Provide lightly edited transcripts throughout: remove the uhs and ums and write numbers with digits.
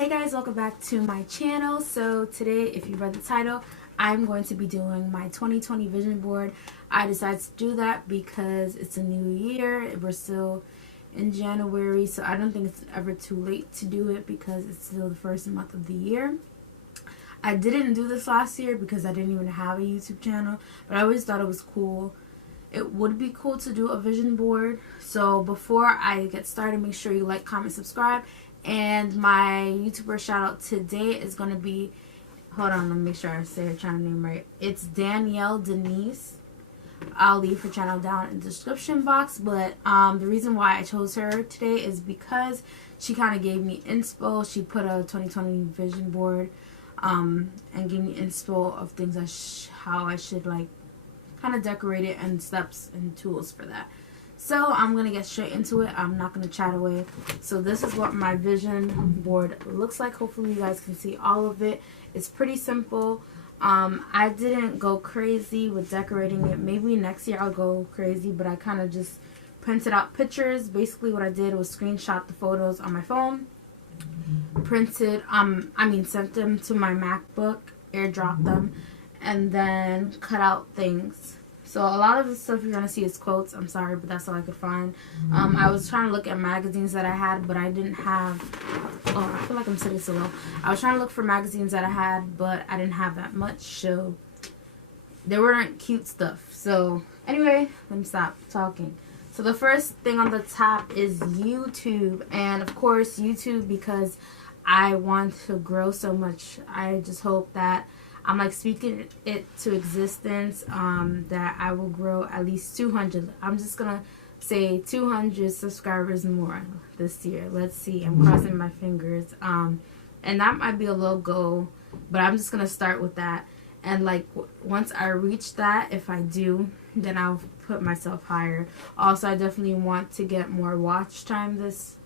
Hey guys, welcome back to my channel. So today, if you read the title, I'm going to be doing my 2020 vision board. I decided to do that because it's a new year. We're still in January, so I don't think it's ever too late to do it because it's still the first month of the year. I didn't do this last year because I didn't even have a YouTube channel, but I always thought it was cool. It would be cool to do a vision board. So before I get started, make sure you like, comment, subscribe. And my YouTuber shout out today is going to be, hold on, let me make sure I say her channel name right. It's Daneille Denise. I'll leave her channel down in the description box. But the reason why I chose her today is because she kind of gave me inspo. She put a 2020 vision board and gave me inspo of things how I should like kind of decorate it and steps and tools for that. So I'm going to get straight into it. I'm not going to chat away. So this is what my vision board looks like. Hopefully you guys can see all of it. It's pretty simple. I didn't go crazy with decorating it. Maybe next year I'll go crazy, but I kind of just printed out pictures. Basically what I did was screenshot the photos on my phone, sent them to my MacBook, airdropped them, and then cut out things. So a lot of the stuff you're going to see is quotes. I'm sorry, but that's all I could find. I was trying to look at magazines that I had, but I didn't have... Oh, I feel like I'm sitting so low. I was trying to look for magazines that I had, but I didn't have that much. So there weren't cute stuff. So anyway, let me stop talking. So the first thing on the top is YouTube. And of course, YouTube, because I want to grow so much. I just hope that I'm like speaking it to existence, that I will grow at least 200. I'm just gonna say 200 subscribers more this year. Let's see. I'm crossing my fingers. And that might be a low goal, but I'm just gonna start with that. And like once I reach that, if I do, then I'll put myself higher. Also, I definitely want to get more watch time this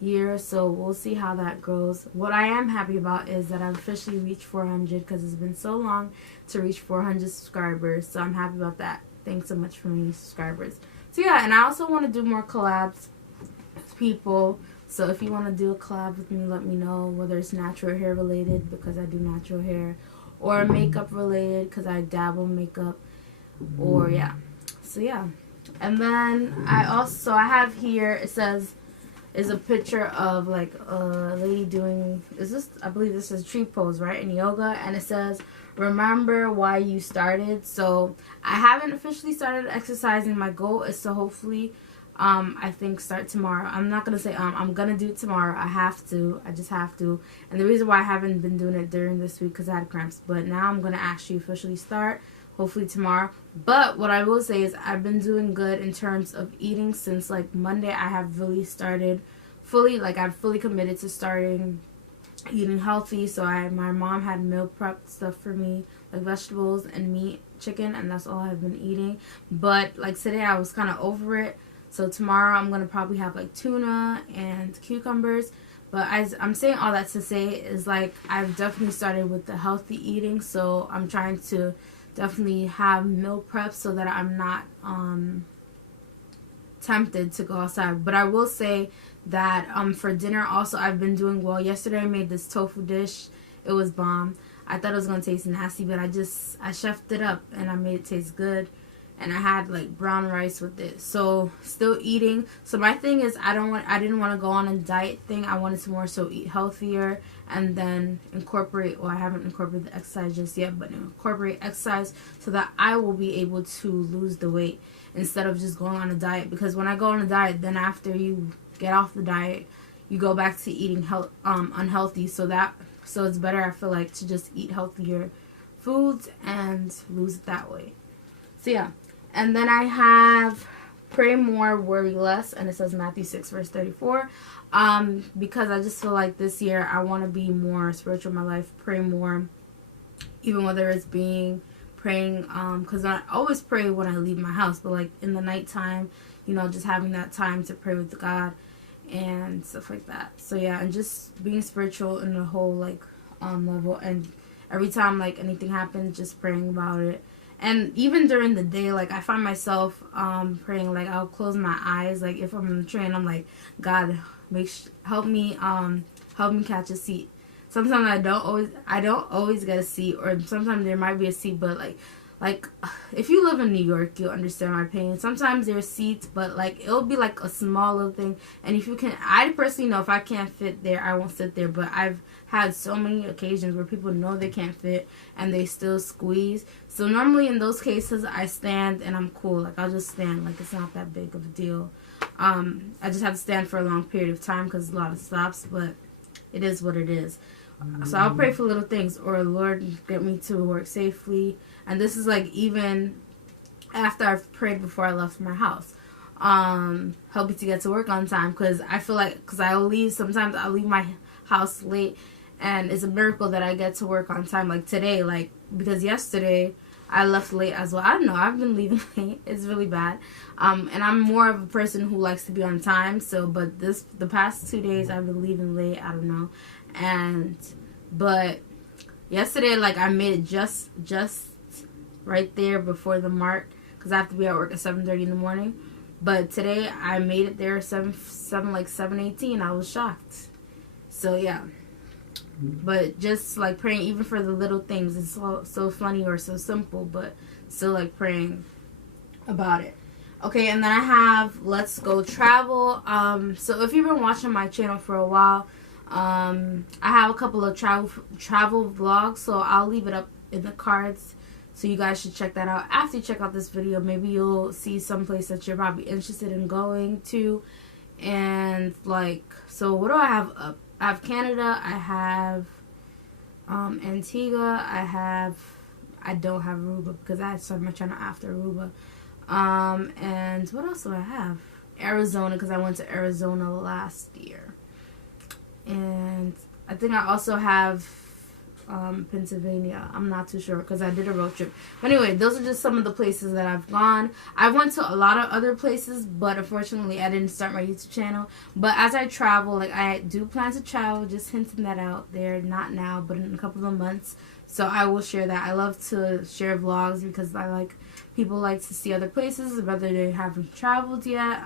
year, so we'll see how that goes. What I am happy about is that I've officially reached 400 because it's been so long to reach 400 subscribers, so I'm happy about that. Thanks so much for me, subscribers. So yeah, and I also want to do more collabs with people, so if you want to do a collab with me, let me know, whether it's natural hair related because I do natural hair, or makeup related because I dabble in makeup, or yeah. So yeah, and then I have here, it says, is a picture of like a lady doing, I believe this is tree pose, right, in yoga, and it says remember why you started. So I haven't officially started exercising. My goal is to hopefully I think start tomorrow. I'm not gonna say I'm gonna do it tomorrow. I just have to. And the reason why I haven't been doing it during this week because I had cramps, but now I'm gonna actually officially start hopefully tomorrow. But what I will say is I've been doing good in terms of eating since like Monday. I have really started fully, like I've fully committed to starting eating healthy. So my mom had meal prep stuff for me, like vegetables and meat, chicken, and that's all I've been eating. But like today I was kind of over it. So tomorrow I'm going to probably have like tuna and cucumbers. But I'm saying all that to say is like I've definitely started with the healthy eating. So I'm trying to definitely have meal prep so that I'm not tempted to go outside. But I will say that for dinner also I've been doing well. Yesterday I made this tofu dish. It was bomb. I thought it was going to taste nasty, but I chefed it up and I made it taste good. And I had like brown rice with it. So still eating. So my thing is I didn't want to go on a diet thing. I wanted to more so eat healthier and then incorporate, well, I haven't incorporated the exercise just yet, but incorporate exercise so that I will be able to lose the weight instead of just going on a diet. Because when I go on a diet, then after you get off the diet, you go back to eating unhealthy. So it's better, I feel like, to just eat healthier foods and lose it that way. So yeah. And then I have pray more, worry less, and it says Matthew 6 verse 34. Because I just feel like this year I want to be more spiritual in my life, pray more, even whether it's praying, because I always pray when I leave my house, but like in the nighttime, you know, just having that time to pray with God and stuff like that. So yeah, and just being spiritual in the whole like level, and every time like anything happens, just praying about it. And even during the day, like I find myself praying, like I'll close my eyes, like if I'm on the train, I'm like, God, help me catch a seat. sometimes I don't always get a seat, or sometimes there might be a seat, but like if you live in New York, you'll understand my pain. Sometimes there's seats, but like it'll be like a small little thing, and if you can, I personally know if I can't fit there, I won't sit there. But I've had so many occasions where people know they can't fit and they still squeeze. So normally in those cases I stand and I'm cool. Like I'll just stand, like it's not that big of a deal. I just have to stand for a long period of time because a lot of stops, but it is what it is. So I'll pray for little things, or Lord, get me to work safely. And this is like even after I've prayed before I left my house. Help me to get to work on time, because I feel like, because sometimes I'll leave my house late, and it's a miracle that I get to work on time. Like today, like, because yesterday I left late as well. I don't know, I've been leaving late. It's really bad. And I'm more of a person who likes to be on time. So, but the past 2 days I've been leaving late. I don't know. But yesterday, like, I made it just right there before the mark, because I have to be at work at 7:30 in the morning. But today I made it there 7:18. I was shocked. So yeah. But just like praying even for the little things. It's so funny or so simple, but still like praying about it. Okay, and then I have Let's Go Travel. So if you've been watching my channel for a while, I have a couple of travel vlogs, so I'll leave it up in the cards, so you guys should check that out. After you check out this video, maybe you'll see some place that you're probably interested in going to. And like, so what do I have up? I have Canada, I have Antigua, I don't have Aruba because I started my channel after Aruba. And what else do I have? Arizona, because I went to Arizona last year. And I think I also have Pennsylvania. I'm not too sure because I did a road trip. But anyway, those are just some of the places that I've gone. I went to a lot of other places, but unfortunately I didn't start my YouTube channel. But as I travel, like, I do plan to travel, just hinting that out there. Not now, but in a couple of months. So I will share that. I love to share vlogs because people like to see other places, whether they haven't traveled yet,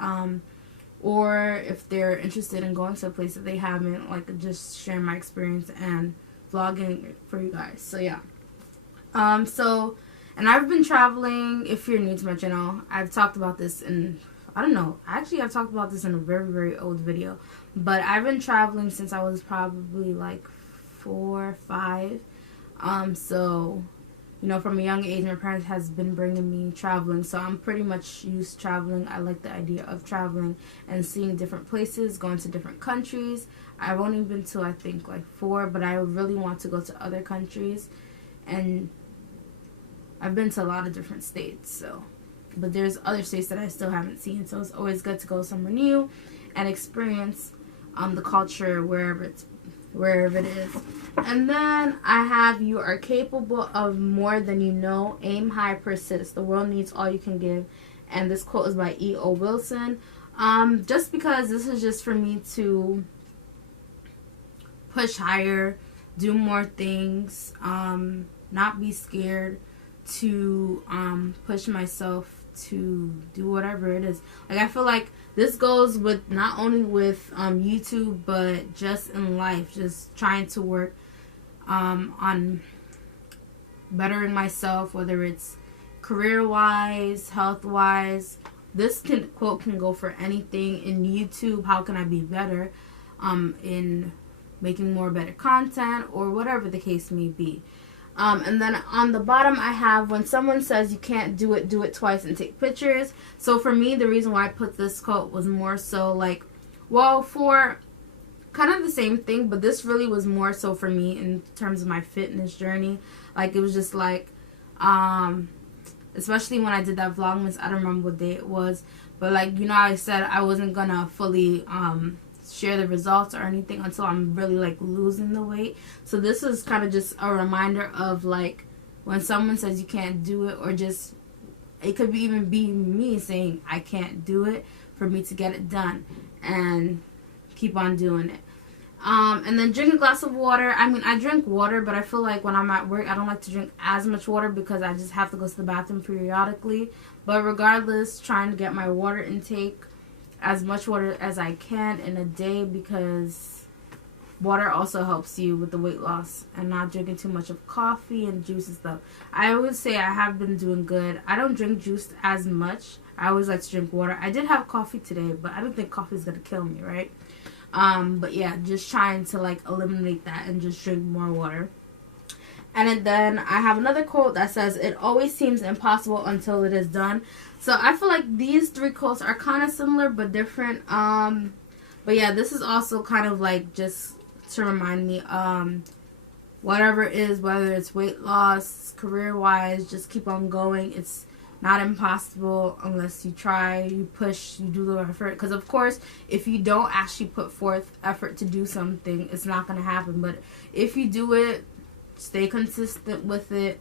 or if they're interested in going to a place that they haven't, like, just sharing my experience and vlogging for you guys. So yeah. And I've been traveling. If you're new to my channel, I've talked about this in, I don't know, actually I've talked about this in a very, very old video, but I've been traveling since I was probably like 4 or 5. So, you know, from a young age, my parents has been bringing me traveling, so I'm pretty much used to traveling. I like the idea of traveling and seeing different places, going to different countries. I've only been to, I think, like 4, but I really want to go to other countries. And I've been to a lot of different states, so, but there's other states that I still haven't seen, so it's always good to go somewhere new and experience the culture wherever it is. And then I have You Are Capable of More Than You Know. Aim high, persist. The world needs all you can give. And this quote is by E.O. Wilson. Just because this is just for me to push higher, do more things, not be scared to push myself to do whatever it is. Like, I feel like this goes with not only with YouTube, but just in life, just trying to work on bettering myself, whether it's career-wise, health-wise. This quote can go for anything. In YouTube, how can I be better in making more better content, or whatever the case may be. And then on the bottom I have, when someone says you can't do it twice and take pictures. So for me, the reason why I put this quote was more so like, well, for kind of the same thing, but this really was more so for me in terms of my fitness journey. Like, it was just like, especially when I did that Vlogmas, I don't remember what day it was, but like, you know, I said I wasn't gonna fully share the results or anything until I'm really like losing the weight. So this is kind of just a reminder of like, when someone says you can't do it, or just, it could even be me saying I can't do it, for me to get it done and keep on doing it. And then drink a glass of water. I mean, I drink water, but I feel like when I'm at work, I don't like to drink as much water because I just have to go to the bathroom periodically. But regardless, trying to get my water intake, as much water as I can in a day, because water also helps you with the weight loss and not drinking too much of coffee and juice and stuff. I would say I have been doing good. I don't drink juice as much. I always like to drink water. I did have coffee today, but I don't think coffee is going to kill me, right? But yeah, just trying to like eliminate that and just drink more water. And then I have another quote that says, "It always seems impossible until it is done." So I feel like these 3 quotes are kind of similar but different. But yeah, this is also kind of like just to remind me, whatever it is, whether it's weight loss, career-wise, just keep on going. It's not impossible unless you try, you push, you do the effort. Because of course, if you don't actually put forth effort to do something, it's not going to happen. But if you do it, stay consistent with it.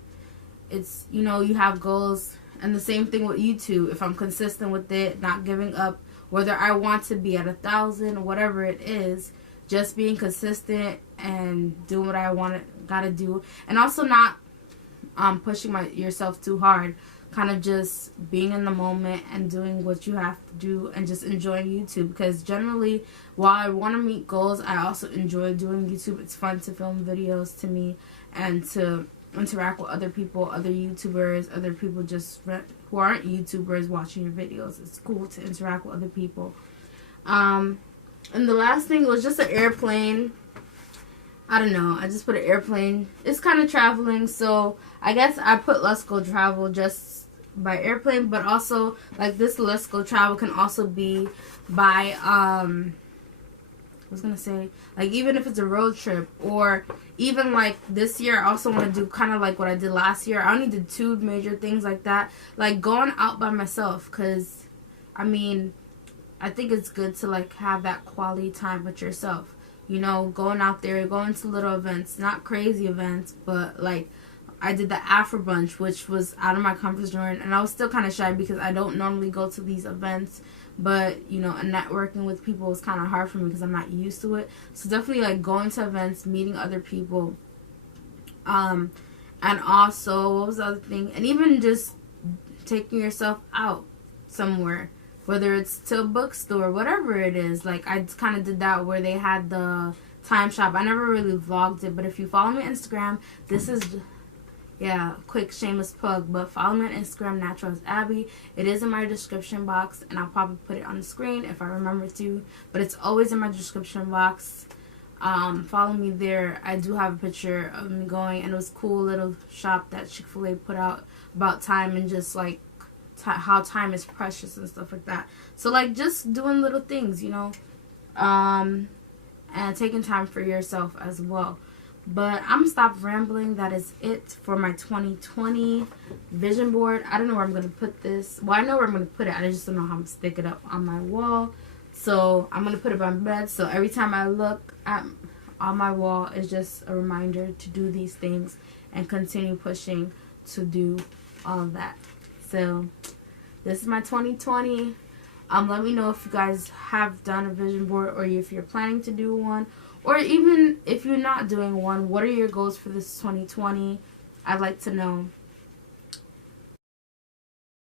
It's, you know, you have goals. And the same thing with YouTube. If I'm consistent with it, not giving up, whether I want to be at 1,000 or whatever it is, just being consistent and doing what I gotta do. And also not pushing yourself too hard. Kind of just being in the moment and doing what you have to do and just enjoying YouTube. Because generally, while I want to meet goals, I also enjoy doing YouTube. It's fun to film videos to me and to interact with other people, other YouTubers, other people just who aren't YouTubers watching your videos. It's cool to interact with other people. And the last thing was just an airplane. I don't know. I just put an airplane. It's kind of traveling, so I guess I put Let's Go Travel just by airplane, but also like this Let's Go Travel can also be by I was gonna say, like, even if it's a road trip, or even like this year I also want to do kind of like what I did last year. I only did 2 major things like that, like going out by myself, because I mean, I think it's good to like have that quality time with yourself, you know, going out there, going to little events, not crazy events, but like I did the Afro Brunch, which was out of my comfort zone, and I was still kind of shy because I don't normally go to these events. But, you know, networking with people is kind of hard for me because I'm not used to it. So definitely, like, going to events, meeting other people. And also, what was the other thing? And even just taking yourself out somewhere. Whether it's to a bookstore, whatever it is. Like, I kind of did that where they had the time shop. I never really vlogged it. But if you follow me on Instagram, this is... yeah, quick shameless plug, but follow me on Instagram, Natural as Abby. It is in my description box, and I'll probably put it on the screen if I remember to, but it's always in my description box. Follow me there. I do have a picture of me going, and it was a cool little shop that Chick-fil-A put out about time and just like how time is precious and stuff like that. So like just doing little things, you know, and taking time for yourself as well. But I'm going to stop rambling. That is it for my 2020 vision board. I don't know where I'm going to put this. Well, I know where I'm going to put it. I just don't know how I'm going to stick it up on my wall. So I'm going to put it by my bed. So every time I look on my wall, it's just a reminder to do these things and continue pushing to do all of that. So this is my 2020. Let me know if you guys have done a vision board or if you're planning to do one. Or even if you're not doing one, what are your goals for this 2020? I'd like to know.